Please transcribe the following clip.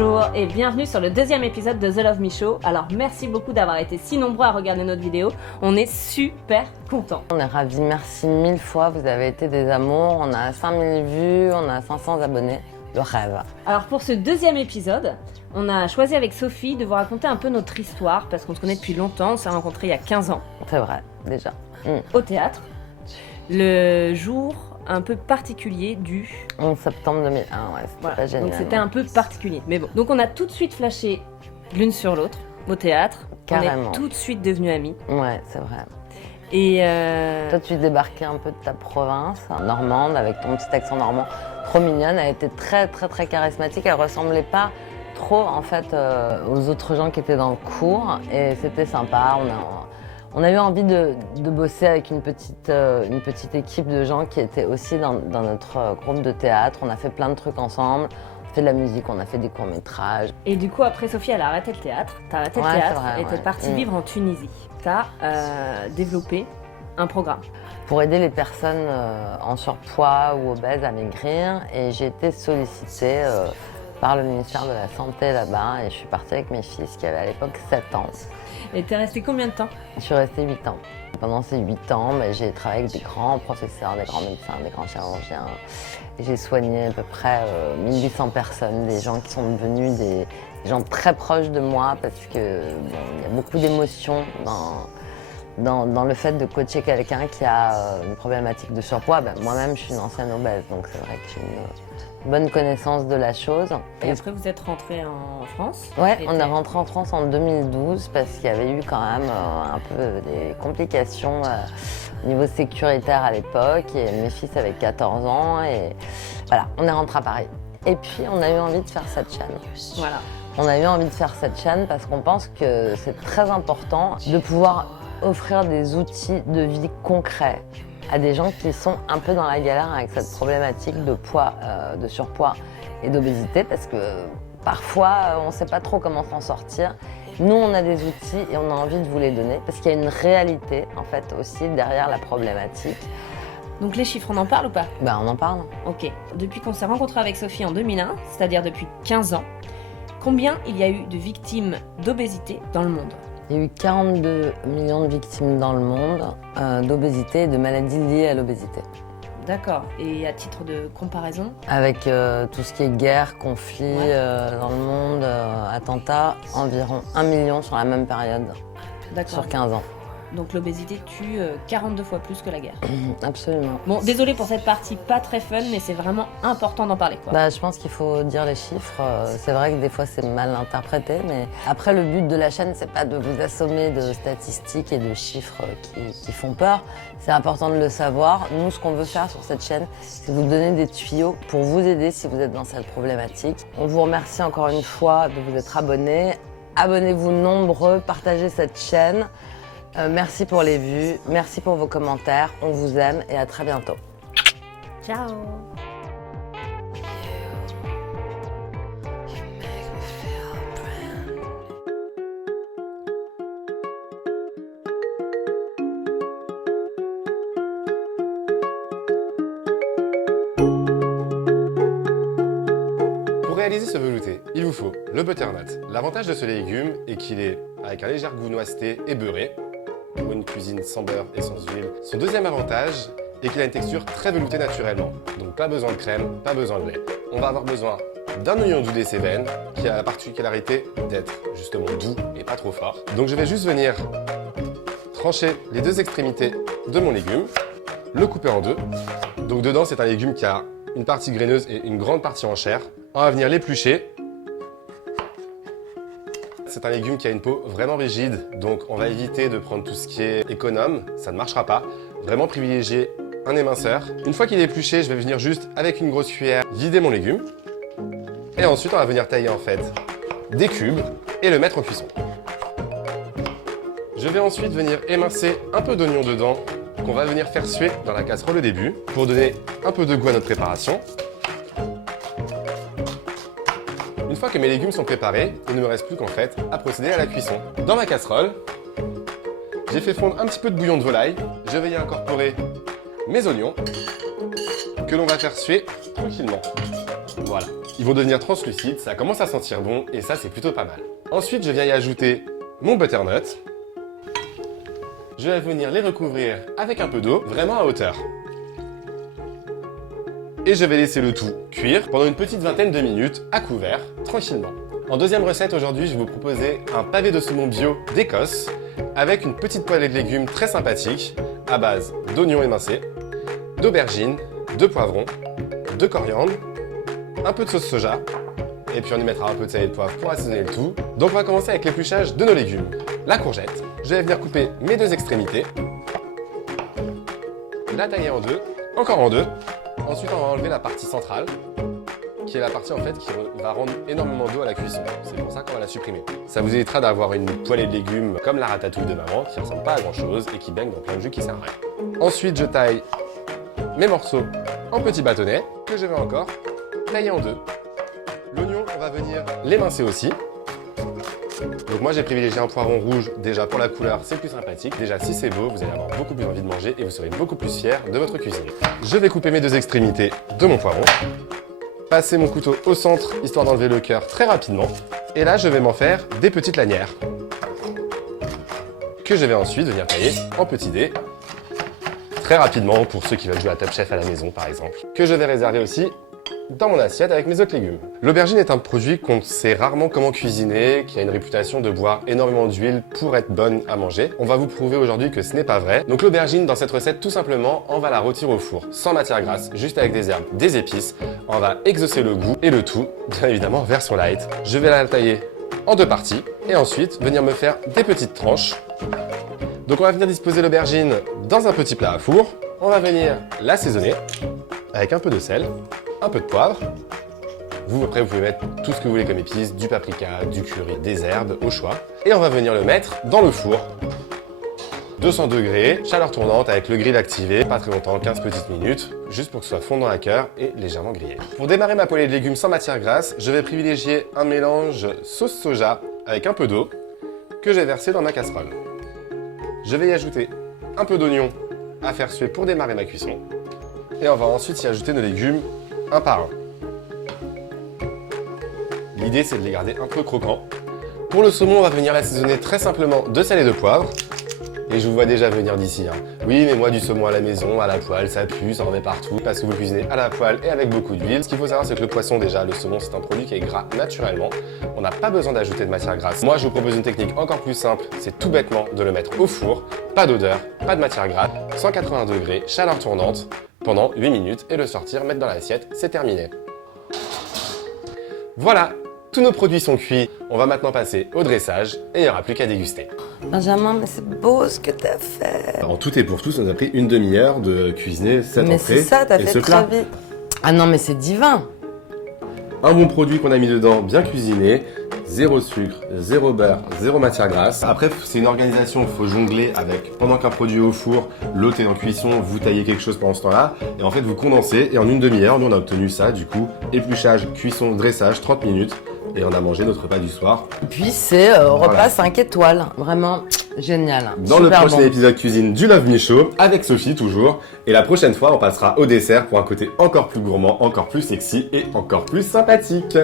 Bonjour et bienvenue sur le deuxième épisode de The Love Me Show. Alors merci beaucoup d'avoir été si nombreux à regarder notre vidéo, on est super contents. On est ravis, merci 1000 fois, vous avez été des amours, on a 5000 vues, on a 500 abonnés, le rêve. Alors pour ce deuxième épisode, on a choisi avec Sophie de vous raconter un peu notre histoire parce qu'on se connaît depuis longtemps, on s'est rencontrés il y a 15 ans. C'est vrai, déjà. Au théâtre, le jour un peu particulier du 11 septembre 2001, ouais, c'était voilà. pas génial. Donc c'était un peu particulier, mais bon. Donc on a tout de suite flashé l'une sur l'autre au théâtre. Carrément. On est tout de suite devenus amis. Ouais, c'est vrai. Et Toi, tu débarquais un peu de ta province, normande, avec ton petit accent normand, trop mignonne. Elle était très, très, très charismatique. Elle ressemblait pas trop, en fait, aux autres gens qui étaient dans le cours. Et c'était sympa. On a eu envie de bosser avec une petite équipe de gens qui étaient aussi dans notre groupe de théâtre. On a fait plein de trucs ensemble. On a fait de la musique, on a fait des courts-métrages. Et du coup, après, Sophie, elle a arrêté le théâtre. T'as arrêté le théâtre et t'es partie vivre en Tunisie. T'as développé un programme. Pour aider les personnes en surpoids ou obèses à maigrir. Et j'ai été sollicitée par le ministère de la Santé là-bas. Et je suis partie avec mes fils qui avaient à l'époque 7 ans. Et t'es restée combien de temps? Je suis restée 8 ans. Pendant ces 8 ans, j'ai travaillé avec des grands professeurs, des grands médecins, des grands chirurgiens. Et j'ai soigné à peu près 1800 personnes, des gens qui sont devenus des gens très proches de moi parce que il y a beaucoup d'émotions dans le fait de coacher quelqu'un qui a une problématique de surpoids. Moi-même, je suis une ancienne obèse, donc c'est vrai que j'ai une bonne connaissance de la chose. Et après, vous êtes rentrée en France? Ouais, on est rentré en France en 2012 parce qu'il y avait eu quand même un peu des complications au niveau sécuritaire à l'époque. Et mes fils avaient 14 ans et voilà, on est rentré à Paris. Et puis, on a eu envie de faire cette chaîne. Voilà. On a eu envie de faire cette chaîne parce qu'on pense que c'est très important de pouvoir offrir des outils de vie concrets à des gens qui sont un peu dans la galère avec cette problématique de poids, de surpoids et d'obésité parce que parfois on ne sait pas trop comment s'en sortir. Nous on a des outils et on a envie de vous les donner parce qu'il y a une réalité en fait aussi derrière la problématique. Donc les chiffres, on en parle ou pas? On en parle. Ok. Depuis qu'on s'est rencontrés avec Sophie en 2001, c'est-à-dire depuis 15 ans, combien il y a eu de victimes d'obésité dans le monde? Il y a eu 42 millions de victimes dans le monde d'obésité et de maladies liées à l'obésité. D'accord. Et à titre de comparaison? Avec tout ce qui est guerre, conflit dans le monde, attentats, environ 1 million sur la même période, sur 15 ans. Donc l'obésité tue 42 fois plus que la guerre. Absolument. Bon, désolée pour cette partie pas très fun, mais c'est vraiment important d'en parler, quoi. Je pense qu'il faut dire les chiffres. C'est vrai que des fois c'est mal interprété, mais après le but de la chaîne, c'est pas de vous assommer de statistiques et de chiffres qui font peur. C'est important de le savoir. Nous, ce qu'on veut faire sur cette chaîne, c'est vous donner des tuyaux pour vous aider si vous êtes dans cette problématique. On vous remercie encore une fois de vous être abonnés. Abonnez-vous nombreux, partagez cette chaîne. Merci pour les vues, merci pour vos commentaires, on vous aime et à très bientôt. Ciao. Pour réaliser ce velouté, il vous faut le butternut. L'avantage de ce légume est qu'il est avec un léger goût noisseté et beurré, pour une cuisine sans beurre et sans huile. Son deuxième avantage est qu'il a une texture très veloutée naturellement. Donc pas besoin de crème, pas besoin de lait. On va avoir besoin d'un oignon doux des Cévennes qui a la particularité d'être justement doux et pas trop fort. Donc je vais juste venir trancher les deux extrémités de mon légume, le couper en deux. Donc dedans c'est un légume qui a une partie graineuse et une grande partie en chair. On va venir l'éplucher. C'est un légume qui a une peau vraiment rigide, donc on va éviter de prendre tout ce qui est économe, ça ne marchera pas. Vraiment privilégier un éminceur. Une fois qu'il est épluché, je vais venir juste avec une grosse cuillère vider mon légume. Et ensuite on va venir tailler en fait des cubes et le mettre en cuisson. Je vais ensuite venir émincer un peu d'oignon dedans qu'on va venir faire suer dans la casserole au début pour donner un peu de goût à notre préparation. Une fois que mes légumes sont préparés, il ne me reste plus qu'en fait à procéder à la cuisson. Dans ma casserole, j'ai fait fondre un petit peu de bouillon de volaille. Je vais y incorporer mes oignons que l'on va faire suer tranquillement. Voilà. Ils vont devenir translucides, ça commence à sentir bon et ça c'est plutôt pas mal. Ensuite, je viens y ajouter mon butternut. Je vais venir les recouvrir avec un peu d'eau, vraiment à hauteur. Et je vais laisser le tout cuire pendant une petite vingtaine de minutes à couvert, tranquillement. En deuxième recette aujourd'hui, je vais vous proposer un pavé de saumon bio d'Écosse avec une petite poêlée de légumes très sympathique à base d'oignons émincés, d'aubergines, de poivrons, de coriandre, un peu de sauce soja et puis on y mettra un peu de sel et de poivre pour assaisonner le tout. Donc on va commencer avec l'épluchage de nos légumes. La courgette, je vais venir couper mes deux extrémités, la tailler en deux, encore en deux. Ensuite on va enlever la partie centrale, qui est la partie en fait qui va rendre énormément d'eau à la cuisson. C'est pour ça qu'on va la supprimer. Ça vous évitera d'avoir une poêlée de légumes comme la ratatouille de maman, qui ressemble pas à grand chose et qui baigne dans plein de jus qui sert à rien. Ensuite je taille mes morceaux en petits bâtonnets, que je vais encore tailler en deux. L'oignon, on va venir l'émincer aussi. Donc moi j'ai privilégié un poiron rouge, déjà pour la couleur c'est plus sympathique. Déjà si c'est beau, vous allez avoir beaucoup plus envie de manger et vous serez beaucoup plus fiers de votre cuisine. Je vais couper mes deux extrémités de mon poiron. Passer mon couteau au centre, histoire d'enlever le cœur très rapidement. Et là je vais m'en faire des petites lanières. Que je vais ensuite venir tailler en petits dés. Très rapidement pour ceux qui veulent jouer à Top Chef à la maison par exemple. Que je vais réserver aussi dans mon assiette avec mes autres légumes. L'aubergine est un produit qu'on sait rarement comment cuisiner, qui a une réputation de boire énormément d'huile pour être bonne à manger. On va vous prouver aujourd'hui que ce n'est pas vrai. Donc l'aubergine dans cette recette, tout simplement, on va la rôtir au four, sans matière grasse, juste avec des herbes, des épices. On va exaucer le goût et le tout, bien évidemment, version light. Je vais la tailler en deux parties et ensuite venir me faire des petites tranches. Donc on va venir disposer l'aubergine dans un petit plat à four. On va venir l'assaisonner avec un peu de sel, un peu de poivre. Vous, après, vous pouvez mettre tout ce que vous voulez comme épices, du paprika, du curry, des herbes, au choix. Et on va venir le mettre dans le four. 200 degrés, chaleur tournante avec le grill activé, pas très longtemps, 15 petites minutes, juste pour que ce soit fondant à cœur et légèrement grillé. Pour démarrer ma poêlée de légumes sans matière grasse, je vais privilégier un mélange sauce soja avec un peu d'eau que je vais verser dans ma casserole. Je vais y ajouter un peu d'oignon à faire suer pour démarrer ma cuisson. Et on va ensuite y ajouter nos légumes un par un. L'idée c'est de les garder un peu croquants. Pour le saumon, on va venir l'assaisonner très simplement de sel et de poivre. Et je vous vois déjà venir d'ici. Oui, mais moi du saumon à la maison, à la poêle, ça pue, ça en met partout, parce que vous cuisinez à la poêle et avec beaucoup d'huile. Ce qu'il faut savoir, c'est que le poisson, déjà, le saumon, c'est un produit qui est gras naturellement. On n'a pas besoin d'ajouter de matière grasse. Moi, je vous propose une technique encore plus simple, c'est tout bêtement de le mettre au four, pas d'odeur, pas de matière grasse, 180 degrés, chaleur tournante, pendant 8 minutes et le sortir, mettre dans l'assiette, c'est terminé. Voilà, tous nos produits sont cuits. On va maintenant passer au dressage et il n'y aura plus qu'à déguster. Benjamin, mais c'est beau ce que t'as fait. En tout et pour tout, ça nous a pris une demi-heure de cuisiner cette entrée. Mais c'est ça, t'as fait très vite. Ah non, mais c'est divin. Un bon produit qu'on a mis dedans, bien cuisiné, zéro sucre, zéro beurre, zéro matière grasse. Après, c'est une organisation, il faut jongler avec, pendant qu'un produit est au four, l'autre est en cuisson, vous taillez quelque chose pendant ce temps-là, et en fait vous condensez, et en une demi-heure, nous on a obtenu ça, du coup, épluchage, cuisson, dressage, 30 minutes, et on a mangé notre repas du soir. Et puis c'est repas 5 étoiles, vraiment génial. Dans le prochain épisode cuisine du Love Me Show, avec Sophie toujours, et la prochaine fois on passera au dessert pour un côté encore plus gourmand, encore plus sexy et encore plus sympathique.